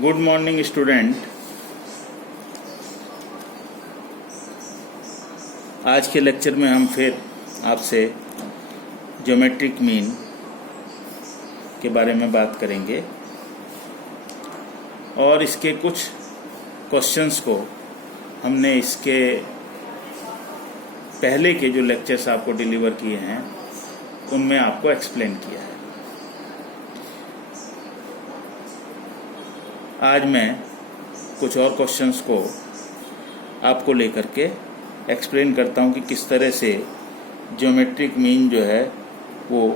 Good morning student. आज के lecture में हम फिर आपसे ज्योमेट्रिक मीन के बारे में बात करेंगे और इसके कुछ क्वेश्चंस को हमने इसके पहले के जो लेक्चर्स आपको डिलीवर किए हैं उनमें आपको एक्सप्लेन किया है। आज मैं कुछ और क्वेश्चंस को आपको लेकर के एक्सप्लेन करता हूं कि किस तरह से ज्योमेट्रिक मीन जो है वो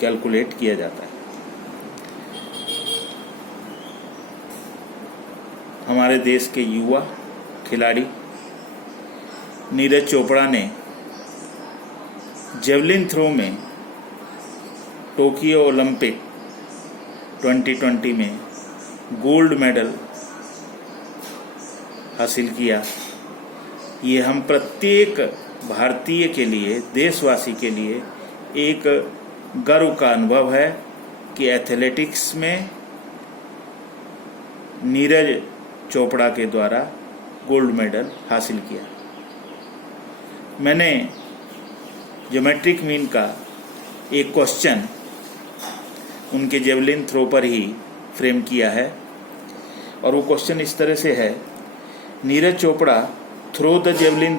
कैलकुलेट किया जाता है। हमारे देश के युवा खिलाड़ी नीरज चोपड़ा ने जेवलिन थ्रो में टोक्यो ओलंपिक 2020 में गोल्ड मेडल हासिल किया। ये हम प्रत्येक भारतीय के लिए, देशवासी के लिए एक गर्व का अनुभव है कि एथलेटिक्स में नीरज चोपड़ा के द्वारा गोल्ड मेडल हासिल किया। मैंने ज्योमेट्रिक मीन का एक क्वेश्चन उनके जेवलिन थ्रो पर ही फ्रेम किया है और वो क्वेश्चन इस तरह से है, Neeraj Chopra throw the javelin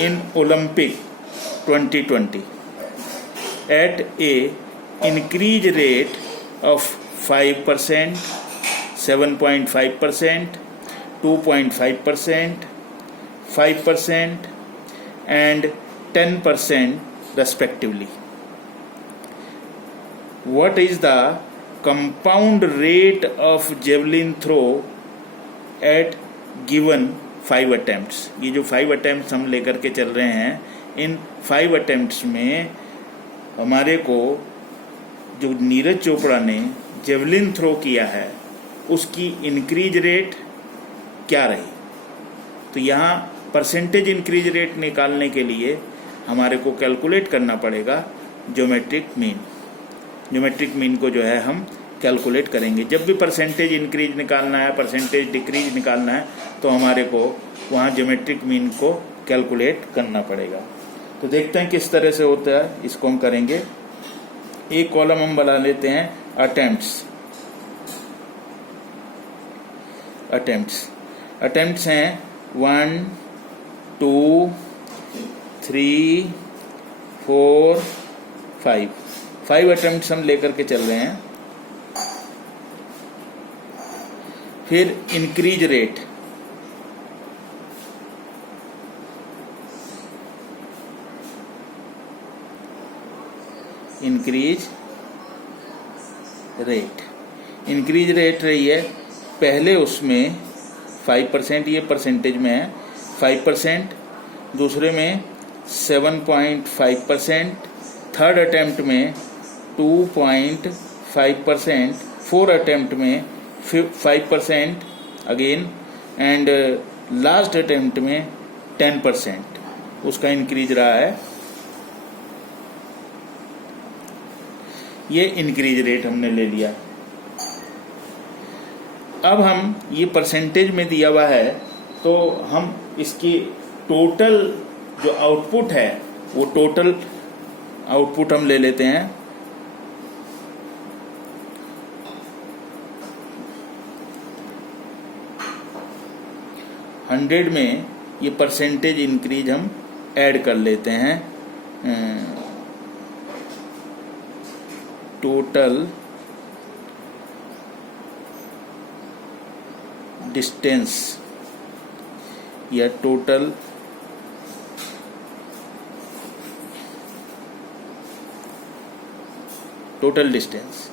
in Olympic 2020 at a increase rate of 5%, 7.5%, 2.5%, 5% and 10% respectively. What is the compound rate of javelin throw at given 5 attempts? ये जो 5 attempts हम लेकर के चल रहे हैं, इन 5 attempts में हमारे को जो नीरज चोपड़ा ने जेवलिन थ्रो किया है उसकी इंक्रीज रेट क्या रही। तो यहाँ परसेंटेज इंक्रीज रेट निकालने के लिए हमारे को कैलकुलेट करना पड़ेगा ज्योमेट्रिक मीन। ज्योमेट्रिक मीन को जो है हम कैलकुलेट करेंगे। जब भी परसेंटेज इंक्रीज निकालना है, परसेंटेज डिक्रीज निकालना है, तो हमारे को वहाँ ज्योमेट्रिक मीन को कैलकुलेट करना पड़ेगा। तो देखते हैं किस तरह से होता है। इसको हम करेंगे। एक कॉलम हम बना लेते हैं अटेम्प्ट्स हैं 1 2 3 4 5 अटेम्प्ट्स हम लेकर के चल रहे हैं। फिर इंक्रीज रेट, इंक्रीज रेट रही है पहले उसमें 5%, ये परसेंटेज में है 5%, दूसरे में 7.5%, थर्ड अटेम्प्ट में 2.5%, फोर्थ अटेम्प्ट में 5% अगेन एंड लास्ट अटेम्प्ट में 10% उसका इंक्रीज रहा है। ये इंक्रीज रेट हमने ले लिया। अब हम ये परसेंटेज में दिया हुआ है तो हम इसकी टोटल जो आउटपुट है वो टोटल आउटपुट हम ले लेते हैं। हंड्रेड में ये परसेंटेज इंक्रीज हम ऐड कर लेते हैं। टोटल डिस्टेंस या टोटल डिस्टेंस,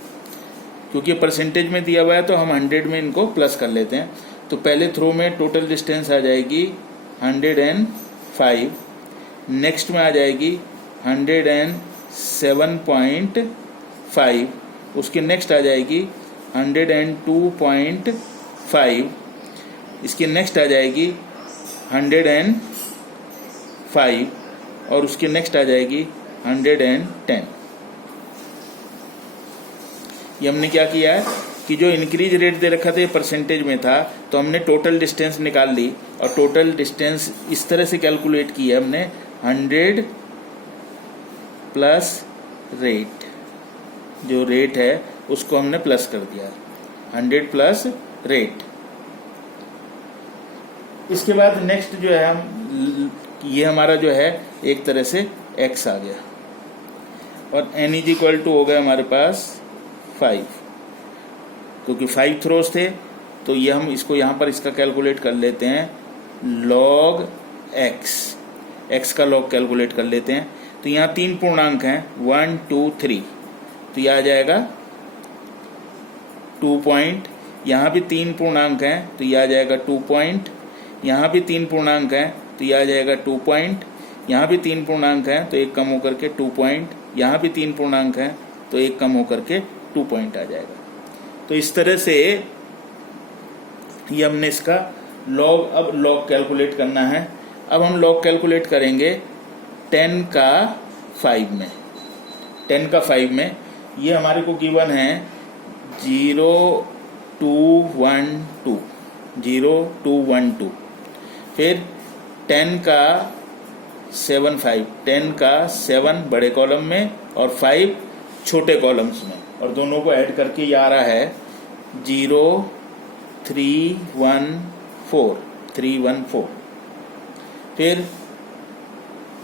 क्योंकि परसेंटेज में दिया हुआ है तो हम 100 में इनको प्लस कर लेते हैं। तो पहले थ्रो में टोटल डिस्टेंस आ जाएगी 105, नेक्स्ट में आ जाएगी 107.5, उसके नेक्स्ट आ जाएगी 102.5, इसकी नेक्स्ट आ जाएगी 105 और उसकी नेक्स्ट आ जाएगी 110। ये हमने क्या किया है कि जो इंक्रीज रेट दे रखा था ये परसेंटेज में था, तो हमने टोटल डिस्टेंस निकाल ली और टोटल डिस्टेंस इस तरह से कैलकुलेट की है हमने 100 प्लस रेट, जो रेट है उसको हमने प्लस कर दिया, 100 प्लस रेट। इसके बाद नेक्स्ट जो है हम, ये हमारा जो है एक तरह से x आ गया और n इज इक्वल टू हो गया हमारे पास 5, क्योंकि 5 थ्रोज थे तो ये हम इसको यहाँ पर इसका कैलकुलेट कर लेते हैं log x का log कैलकुलेट कर लेते हैं। तो यहाँ 3 पूर्णांक हैं 1 2 3, तो यह आ जाएगा 2 पॉइंट, यहाँ भी 3 पूर्णांक हैं तो यह आ जाएगा 2 पॉइंट, यहाँ भी 3 पूर्णांक हैं तो यह आ जाएगा 2 पॉइंट, यहाँ भी 3 पूर्णांक हैं तो एक कम होकर के 2 पॉइंट, यहाँ भी 3 पूर्णांक हैं तो एक कम होकर के 2 पॉइंट आ जाएगा। तो इस तरह से ये हमने इसका लॉग, अब लॉग कैलकुलेट करना है। अब हम लॉग कैलकुलेट करेंगे 10 का 5 में, 10 का 5 में ये हमारे को गिवन है 0 2 1 2, 0 2 1 2, फिर 10 का 7 5, 10 का 7 बड़े कॉलम में और 5 छोटे कॉलम्स में, और दोनों को ऐड करके ये आ रहा है 0 3 1 4, 3 1 4। फिर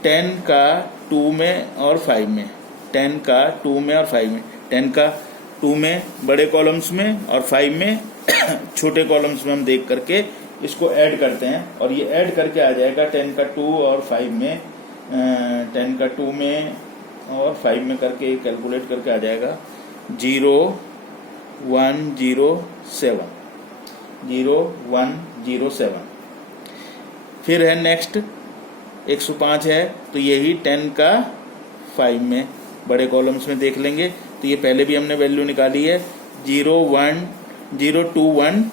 10 का 2 में और 5 में, 10 का 2 में और 5 में, 10 का 2 में बड़े कॉलम्स में और 5 में छोटे कॉलम्स में हम देख करके इसको ऐड करते हैं और ये ऐड करके आ जाएगा 10 का 2 और 5 में, 10 का 2 में और 5 में करके कैलकुलेट करके आ जाएगा 0 1 0 7, 0 1 0 7। फिर है नेक्स्ट 105 है तो यही 10 का 5 में बड़े कॉलम्स में देख लेंगे, तो ये पहले भी हमने वैल्यू निकाली है 0 1 0 2 1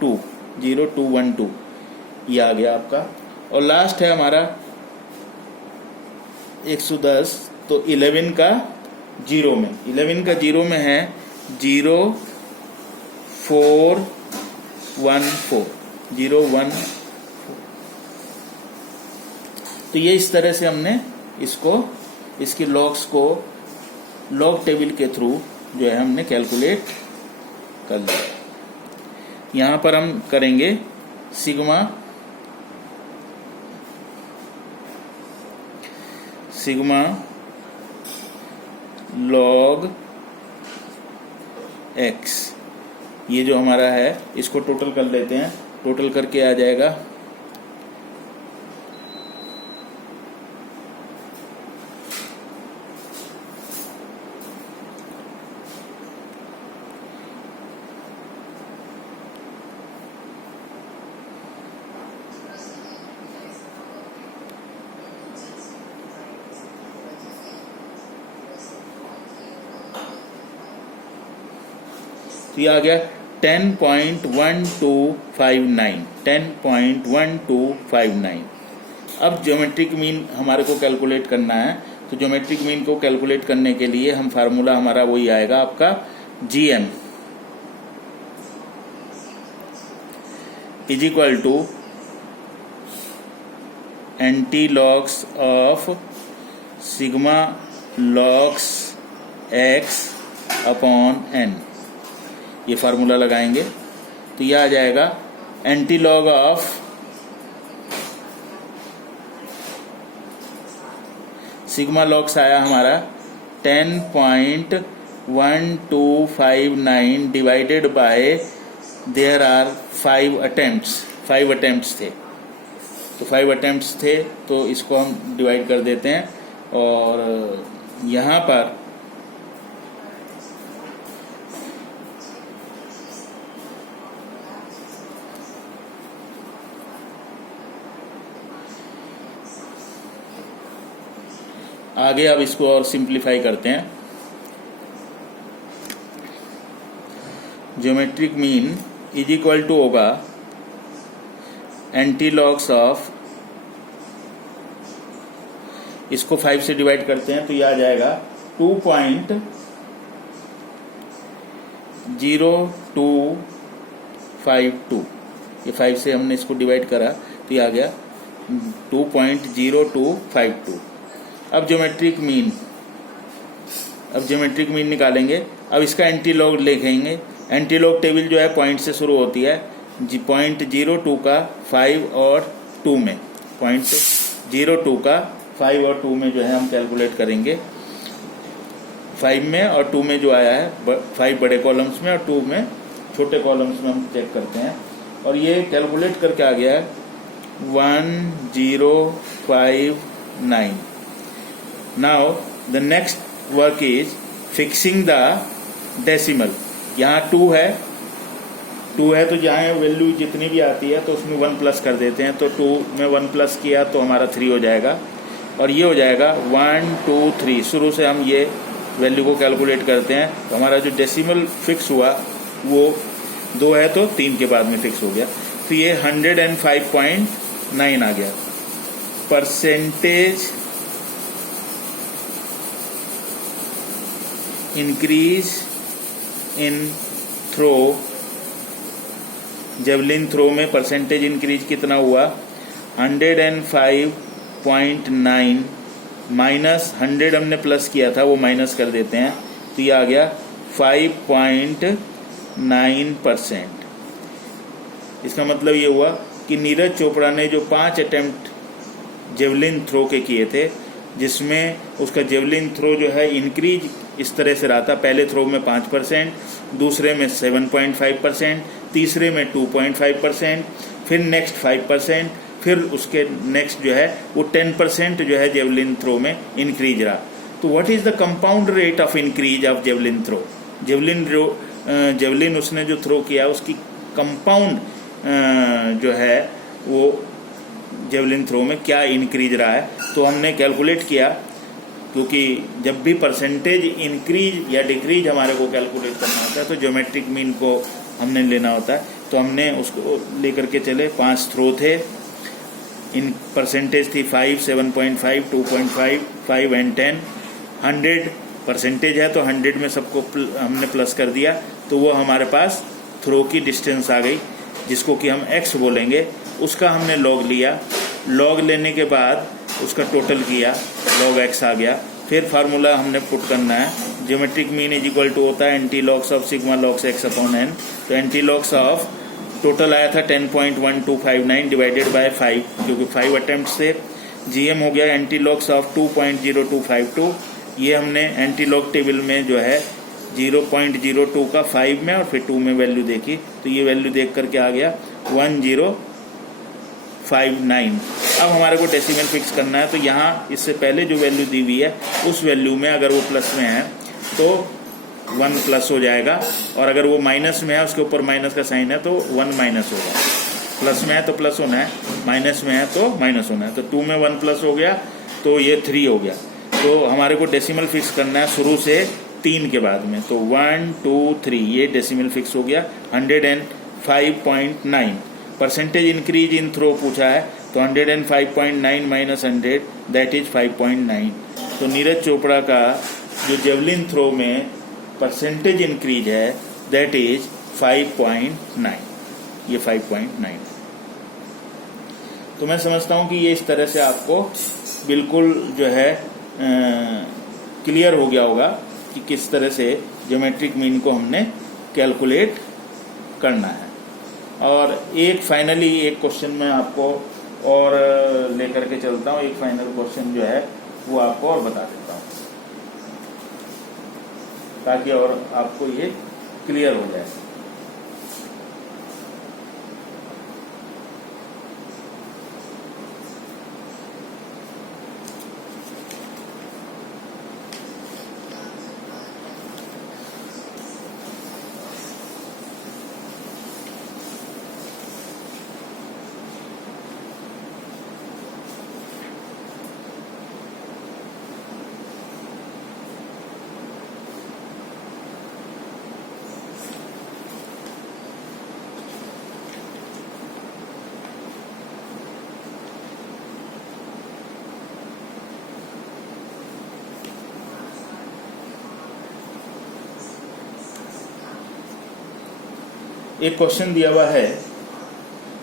2, 0 2 1 2, ये आ गया आपका। और लास्ट है हमारा 110, तो 11 का 0 में, 11 का 0 में है 0 4 1 4, 0 1 4। तो ये इस तरह से हमने इसको, इसकी लॉग्स को लॉग टेबल के थ्रू जो है हमने कैलकुलेट कर लिया। यहाँ पर हम करेंगे सिग्मा log x, ये जो हमारा है इसको टोटल कर लेते हैं, टोटल करके आ जाएगा तो ये आ गया 10.1259, 10.1259। अब ज्योमेट्रिक मीन हमारे को कैलकुलेट करना है, तो ज्योमेट्रिक मीन को कैलकुलेट करने के लिए हम फार्मूला हमारा वही आएगा आपका GM is equal to anti logs of sigma logs x upon n, ये फार्मूला लगाएंगे तो यह आ जाएगा anti log of sigma logs आया हमारा 10.1259 divided by there are 5 attempts थे, तो 5 अटेम्प्ट्स थे तो इसको हम डिवाइड कर देते हैं और यहाँ पर आगे अब इसको और सिंप्लीफाई करते हैं। Geometric mean is equal to होगा एंटी लॉग्स ऑफ, इसको 5 से डिवाइड करते हैं तो यह आ जाएगा 2.0252, ये 5 से हमने इसको डिवाइड करा तो ये आ गया 2.0252। अब ज्योमेट्रिक मीन निकालेंगे। अब इसका एंटीलॉग लिखेंगे। एंटीलॉग टेबल जो है पॉइंट से शुरू होती है। 0.02 का 5 और 2 में, 0.02 का 5 और 2 में जो है हम कैलकुलेट करेंगे। 5 में और 2 में जो आया है, 5 बड़े कॉलम्स में और 2 में छोटे कॉलम्स में हम चेक करते हैं और ये कैलकुलेट करके आ गया है 1059। Now the next work is fixing the decimal. यहाँ 2 है तो जहाँ वैल्यू जितनी भी आती है तो उसमें 1 प्लस कर देते हैं। तो 2 में 1 प्लस किया तो हमारा 3 हो जाएगा और ये हो जाएगा 1 2 3। शुरू से हम ये वैल्यू को कैलकुलेट करते हैं तो हमारा जो डेसिमल फिक्स हुआ वो 2 है तो 3 के बाद में फिक्स हो गया। तो ये 105.9 आ गया। Percentage increase in throw, javelin throw में परसेंटेज इंक्रीज कितना हुआ? 105.9 माइनस 100 हमने प्लस किया था, वो माइनस कर देते हैं तो ये आ गया 5.9%। इसका मतलब ये हुआ कि नीरज चोपड़ा ने जो 5 अटेम्प्ट जेवलिन थ्रो के किए थे, जिसमें उसका जेवलिन थ्रो जो है इंक्रीज इस तरह से रहा था। पहले थ्रो में 5%, दूसरे में 7.5%, तीसरे में 2.5%, फिर नेक्स्ट 5%, फिर उसके नेक्स्ट जो है वो 10% जो है जेवलिन थ्रो में इंक्रीज रहा। तो what is the compound rate of increase of javelin throw? Javelin उसने जो थ्रो किया उसकी कंपाउंड जो है वो जेवलिन थ्रो में क्या इंक्रीज रहा है। तो हमने कैलकुलेट किया, क्योंकि जब भी परसेंटेज इंक्रीज या डिक्रीज हमारे को कैलकुलेट करना होता है तो ज्योमेट्रिक मीन को हमने लेना होता है। तो हमने उसको लेकर के चले। 5 थ्रो थे, इन परसेंटेज थी 5, 7.5, 2.5, 5 एंड 10। 100 परसेंटेज है तो 100 में सबको हमने प्लस कर दिया तो वो हमारे पास थ्रो की डिस्टेंस आ गई, जिसको कि हम x बोलेंगे। उसका हमने लॉग लिया। लॉग लेने के बाद उसका टोटल किया, लॉग x आ गया। फिर फार्मूला हमने पुट करना है, geometric mean is equal to होता है anti logs of sigma logs x upon n। तो एंटी लॉग्स ऑफ टोटल आया था 10.1259 डिवाइडेड बाय 5, क्योंकि 5 अटेम्प्ट से GM हो गया एंटी लॉग्स ऑफ 2.0252। ये हमने एंटी लॉग टेबल में जो है 0.02 का 5 में और फिर 2 में वैल्यू देखी तो ये वैल्यू देख करके आ गया 1059। अब हमारे को डेसिमल फिक्स करना है। तो यहाँ इससे पहले जो वैल्यू दी हुई है उस वैल्यू में अगर वो प्लस में है तो 1 प्लस हो जाएगा, और अगर वो माइनस में है, उसके ऊपर माइनस का साइन है तो 1 माइनस होगा। प्लस में है तो प्लस होना है, माइनस में है तो माइनस होना है। तो 2 में 1 प्लस हो गया तो ये 3 हो गया। तो हमारे को डेसिमल फिक्स करना है शुरू से 3 के बाद में। तो 1 2 3 ये डेसिमल फिक्स हो गया 105.9। परसेंटेज इंक्रीज इन थ्रो पूछा है तो 105.9 माइनस 100 दैट इज 5.9। तो नीरज चोपड़ा का जो जेवलिन थ्रो में परसेंटेज इंक्रीज है दैट इज 5.9। ये 5.9। तो मैं समझता हूँ कि ये इस तरह से आपको बिल्कुल जो है क्लियर हो गया होगा कि किस तरह से ज्योमेट्रिक मीन को हमने कैलकुलेट करना है। और एक फाइनली एक क्वेश्चन मैं आपको और लेकर के चलता हूँ। एक फाइनल क्वेश्चन जो है वो आपको और बता देता हूँ ताकि और आपको ये क्लियर हो जाए। एक क्वेश्चन दिया हुआ है,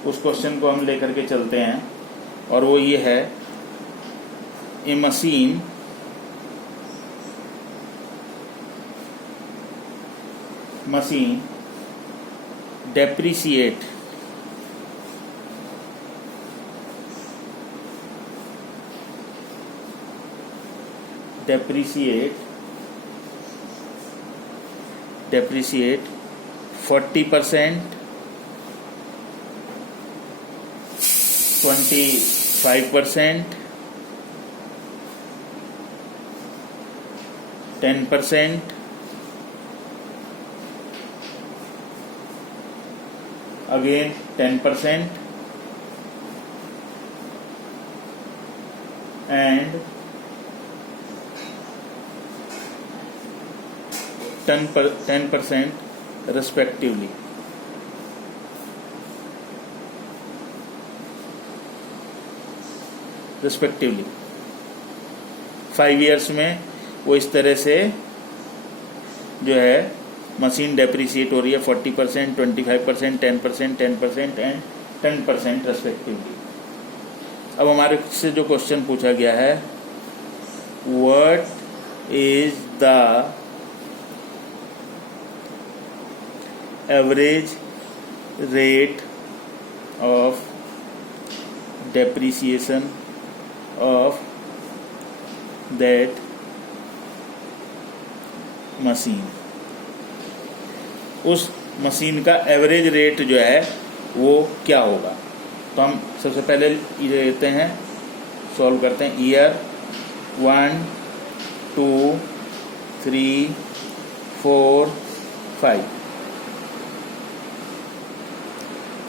उस क्वेश्चन को हम लेकर के चलते हैं, और वो ये है, ए machine depreciate depreciate 40%, 25%, 10%, again 10%, and 10% respectively. Respectively 5 years में वो इस तरह से जो है मशीन डेप्रिसिएट हो रही है 40%, 25%, 10%, 10% एंड 10% रेस्पेक्टिवली। अब हमारे से जो क्वेश्चन पूछा गया है, what is the average rate of depreciation of that machine. उस मशीन का एवरेज रेट जो है वो क्या होगा। तो हम सबसे पहले ये लेते हैं, सॉल्व करते हैं। ईयर 1 2 3 4 5,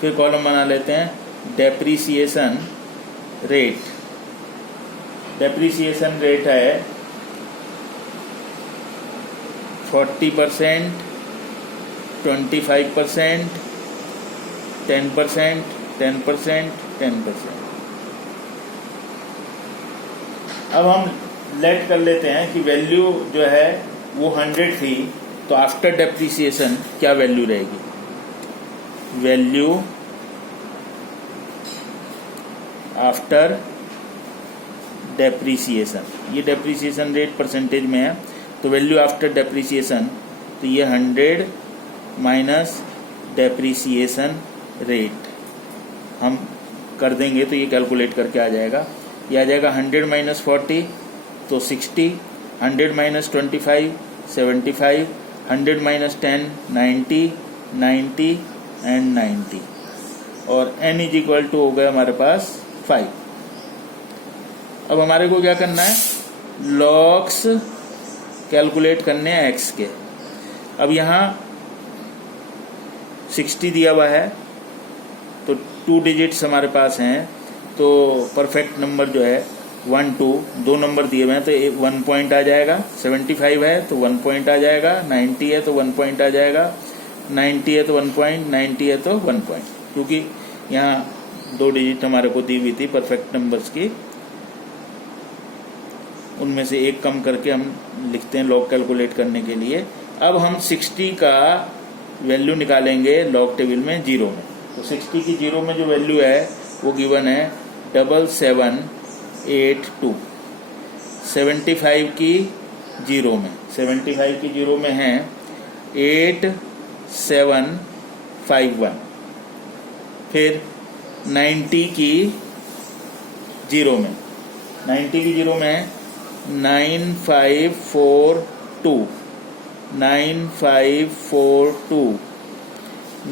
फिर कॉलम बना लेते हैं डेप्रिसिएशन रेट। डेप्रिसिएशन रेट है 40%, 25%, 10%, 10%, 10%। अब हम लेट कर लेते हैं कि वैल्यू जो है वो 100 थी, तो आफ्टर डेप्रिसिएशन क्या वैल्यू रहेगी। वैल्यू आफ्टर डेप्रिसिएशन, ये डेप्रिसिएशन रेट परसेंटेज में है, तो वैल्यू आफ्टर डेप्रिसिएशन, तो ये 100 माइनस डेप्रिसिएशन रेट हम कर देंगे तो ये कैलकुलेट करके आ जाएगा। ये आ जाएगा 100 माइनस 40 तो 60, 100 माइनस 25 75, 100 माइनस 10 90, 90 एंड 90, और n इज इक्वल टू हो गया हमारे पास 5। अब हमारे को क्या करना है, लॉग्स कैलकुलेट करने हैं x के। अब यहाँ 60 दिया हुआ है, तो 2 डिजिट्स हमारे पास हैं, तो परफेक्ट नंबर जो है 1 2, 2 नंबर दिए हुए हैं तो 1 पॉइंट आ जाएगा। 75 है तो 1 पॉइंट आ जाएगा, 90 है तो 1 पॉइंट आ जाएगा, 90 है तो 1 पॉइंट, 90 है तो 1 पॉइंट, क्योंकि यहाँ 2 डिजिट हमारे को दी हुई थी परफेक्ट नंबर्स की, उनमें से एक कम करके हम लिखते हैं लॉग कैलकुलेट करने के लिए। अब हम 60 का वैल्यू निकालेंगे लॉग टेबल में 0 में, तो 60 की 0 में जो वैल्यू है वो गिवन है 7782। 75 की 0 में, 75 की 0 में है 8751। फिर 90 की 0 में, 90 की 0 में है 9542, 9542,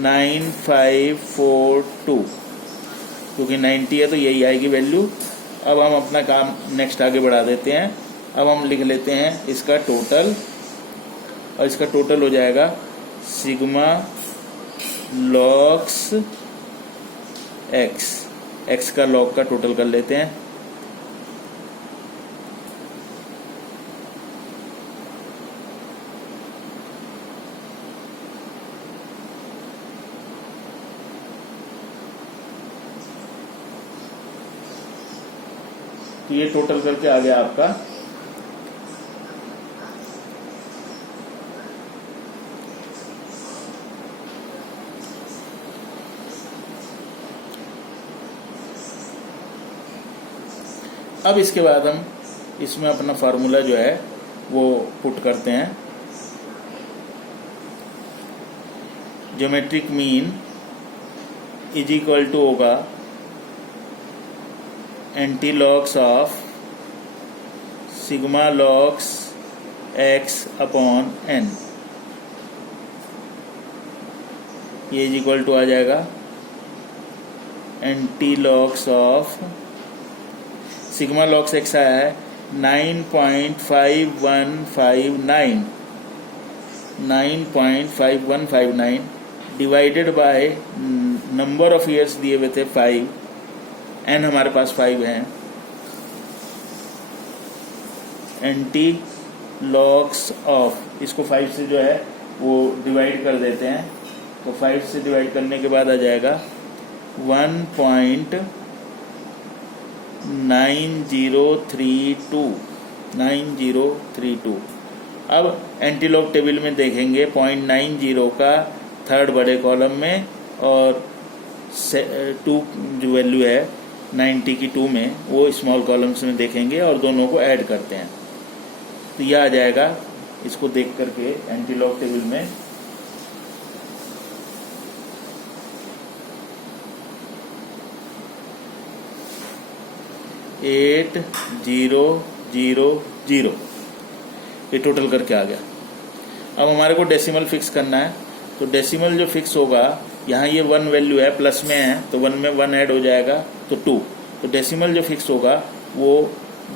9542, क्योंकि 90 है तो यही आएगी वैल्यू। अब हम अपना काम नेक्स्ट आगे बढ़ा देते हैं। अब हम लिख लेते हैं इसका टोटल, और इसका टोटल हो जाएगा सिग्मा लॉग्स एक्स। एक्स का लॉग का टोटल कर लेते हैं। तो ये टोटल करके आ गया आपका 1 अब इसके बाद हम इसमें अपना फार्मूला जो है वो पुट करते हैं। Geometric mean is equal to होगा anti logs of sigma logs x upon n, ये इज इक्वल टू आ जाएगा anti logs of sigma logs x आया है 9.5159 divided by number of years दिए हुए थे 5, n हमारे पास 5 है। एंटी लॉग्स ऑफ, इसको 5 से जो है वो डिवाइड कर देते हैं, तो 5 से डिवाइड करने के बाद आ जाएगा 1.9032। अब एंटीलॉग टेबल में देखेंगे 0.90 का थर्ड बड़े कॉलम में और 2 जो वैल्यू है 90 की 2 में वो स्मॉल कॉलम्स में देखेंगे और दोनों को ऐड करते हैं, तो यह आ जाएगा इसको देख करके एंटीलॉग टेबल में 8000, ये टोटल करके आ गया। अब हमारे को डेसिमल फिक्स करना है, तो डेसिमल जो फिक्स होगा, यहाँ ये 1 वैल्यू है प्लस में है तो 1 में 1 ऐड हो जाएगा तो 2, तो डेसिमल जो फिक्स होगा वो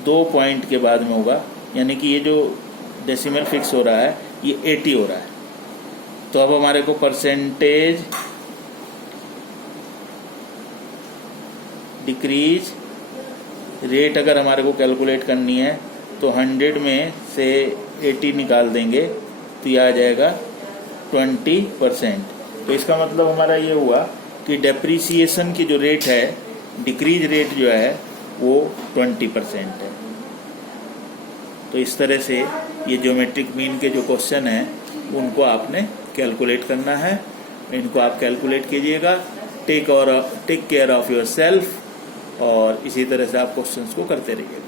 2 पॉइंट के बाद में होगा, यानी कि ये जो डेसिमल फिक्स हो रहा है ये 80 हो रहा है। तो अब हमारे को परसेंटेज डिक्रीज रेट अगर हमारे को कैलकुलेट करनी है तो 100 में से 80 निकाल देंगे तो यह आ जाएगा 20%। तो इसका मतलब हमारा ये हुआ कि डेप्रीसिएशन की जो रेट है, डिक्रीज रेट जो है वो 20% है। तो इस तरह से ये ज्योमेट्रिक मीन के जो क्वेश्चन हैं उनको आपने कैलकुलेट करना है, इनको आप कैलकुलेट कीजिएगा। Take care of yourself, और इसी तरह से आप क्वेश्चंस को करते रहिए।